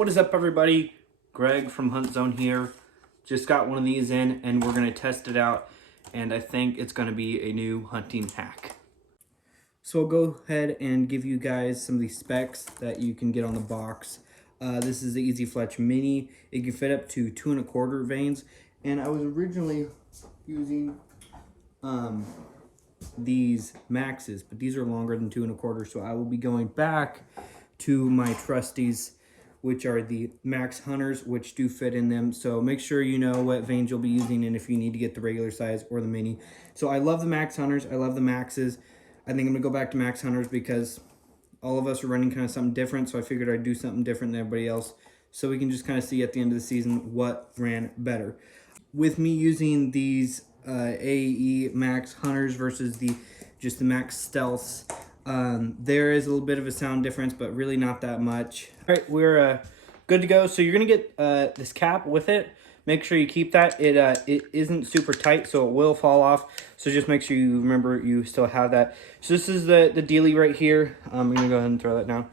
What is up, everybody? Greg from Hunt Zone here. Just got one of these in and we're going to test it out, and I think it's going to be a new hunting hack. So I'll go ahead and give you guys some of the specs that you can get on the box. This is the Easy Fletch Mini. It can fit up to 2 1/4 veins, and I was originally using these maxes, but these are longer than 2 1/4, so I will be going back to my trusties, which are the Max Hunters, which do fit in them. So make sure you know what veins you'll be using and if you need to get the regular size or the mini. So I love the Max Hunters. I love the Maxes. I think I'm gonna go back to Max Hunters because all of us are running kind of something different. So I figured I'd do something different than everybody else, so we can just kind of see at the end of the season what ran better. With me using these AE Max Hunters versus just the Max Stealths, there is a little bit of a sound difference, but really not that much. All right, we're good to go. So you're gonna get this cap with it. Make sure you keep that. It isn't super tight, so it will fall off. So just make sure you remember you still have that. So this is the dealie right here. I'm gonna go ahead and throw that down.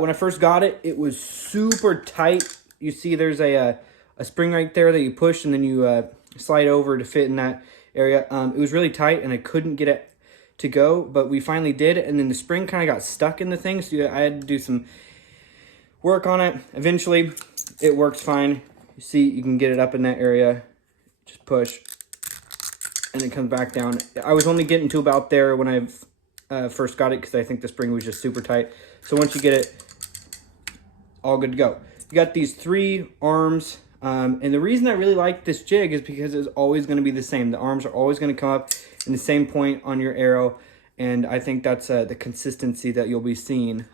When I first got it, it was super tight. You see there's a spring right there that you push and then you slide over to fit in that area. It was really tight and I couldn't get it to go, but we finally did, and then the spring kind of got stuck in the thing, so I had to do some work on it. Eventually it works fine. You see, you can get it up in that area, just push and it comes back down. I was only getting to about there when I first got it because I think the spring was just super tight. So once you get it, all good to go. You got these 3 arms, and the reason I really like this jig is because it's always going to be the same. The arms are always going to come up in the same point on your arrow, and I think that's the consistency that you'll be seeing.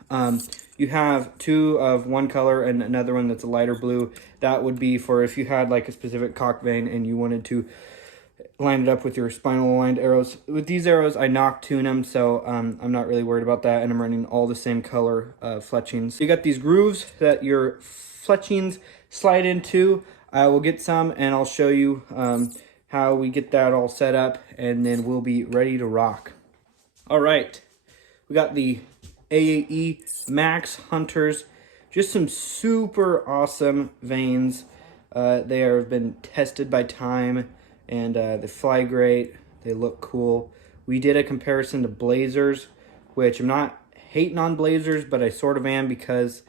You have 2 of one color and another one that's a lighter blue. That would be for if you had like a specific cock vein and you wanted to line it up with your spinal aligned arrows. With these arrows, I knock tune them, so I'm not really worried about that, and I'm running all the same color fletchings. You got these grooves that your fletchings slide into. I will get some and I'll show you how we get that all set up, and then we'll be ready to rock. All right, we got the AE Max Hunters, just some super awesome veins. They have been tested by time, and they fly great. They look cool. We did a comparison to Blazers, which I'm not hating on Blazers, but I sort of am, because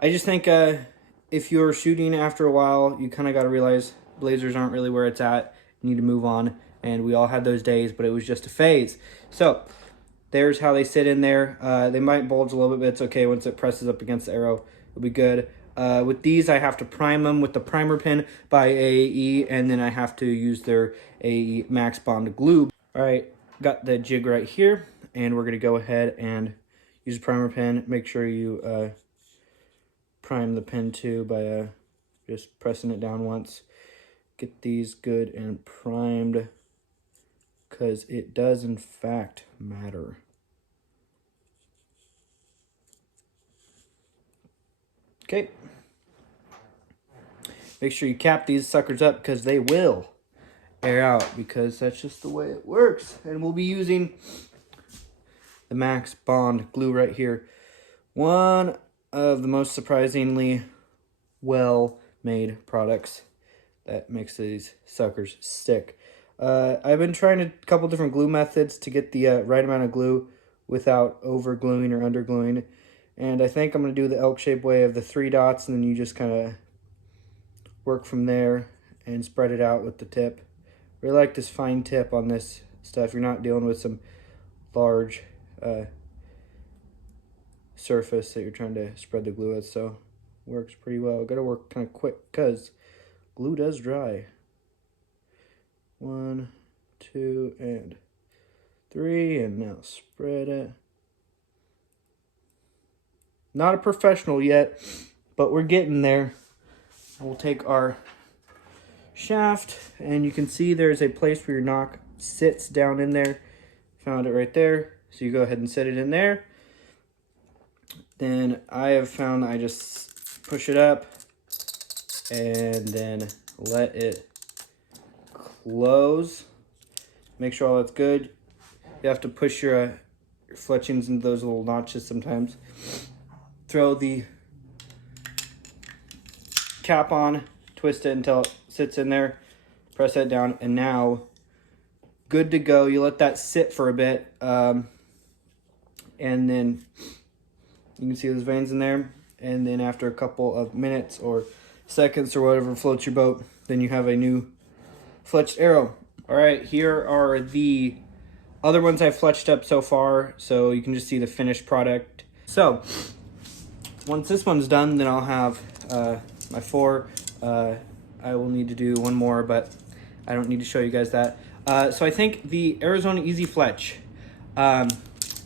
I just think if you're shooting after a while, you kind of got to realize Blazers aren't really where it's at. You need to move on, and we all had those days, but it was just a phase. So there's how they sit in there. They might bulge a little bit, but it's okay. Once it presses up against the arrow, it'll be good. With these, I have to prime them with the primer pin by AE, and then I have to use their AE Max Bond glue. All right, got the jig right here, and we're gonna go ahead and use a primer pin. Make sure you prime the pin too by just pressing it down once. Get these good and primed, because it does in fact matter. Okay. Make sure you cap these suckers up, because they will air out, because that's just the way it works. And we'll be using the Max Bond glue right here. One of the most surprisingly well-made products that makes these suckers stick. I've been trying a couple different glue methods to get the right amount of glue without over gluing or under gluing, and I think I'm going to do the elk-shaped way of the 3 dots, and then you just kind of work from there and spread it out with the tip. Really like this fine tip on this stuff. You're not dealing with some large surface that you're trying to spread the glue with, so works pretty well. Got to work kind of quick because glue does dry. 1, 2, and 3, and now spread it. Not a professional yet, but we're getting there. We'll take our shaft, and you can see there's a place where your knock sits down in there. Found it right there, so you go ahead and set it in there. Then I have found I just push it up and then let it close. Make sure all that's good. You have to push your fletchings into those little notches sometimes. Throw the cap on, twist it until it sits in there, press that down, and now good to go. You let that sit for a bit, and then you can see those veins in there. And then after a couple of minutes or seconds or whatever floats your boat, then you have a new fletched arrow. All right, here are the other ones I've fletched up so far, so you can just see the finished product. So once this one's done, then I'll have my 4. I will need to do one more, but I don't need to show you guys that. So I think the Arizona Easy Fletch,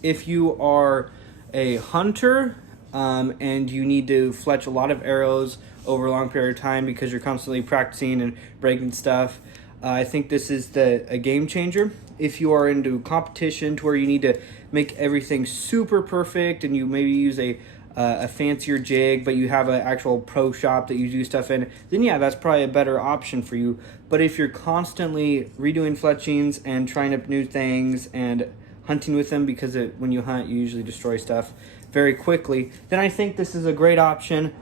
if you are a hunter and you need to fletch a lot of arrows over a long period of time because you're constantly practicing and breaking stuff, I think this is a game changer. If you are into competition to where you need to make everything super perfect and you maybe use a fancier jig, but you have an actual pro shop that you do stuff in, then yeah, that's probably a better option for you. But if you're constantly redoing fletchings and trying up new things and hunting with them, because when you hunt, you usually destroy stuff very quickly, then I think this is a great option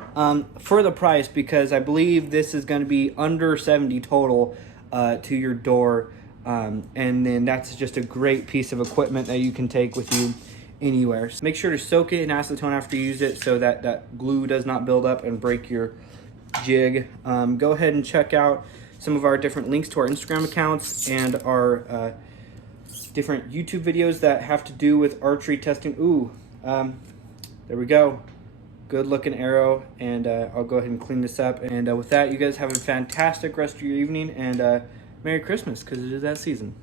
for the price, because I believe this is going to be under $70 total to your door. And then that's just a great piece of equipment that you can take with you anywhere. So make sure to soak it in acetone after you use it so that that glue does not build up and break your jig. Go ahead and check out some of our different links to our Instagram accounts and our different YouTube videos that have to do with archery testing. Ooh, there we go. Good looking arrow, and I'll go ahead and clean this up. And with that, you guys have a fantastic rest of your evening, and Merry Christmas, because it is that season.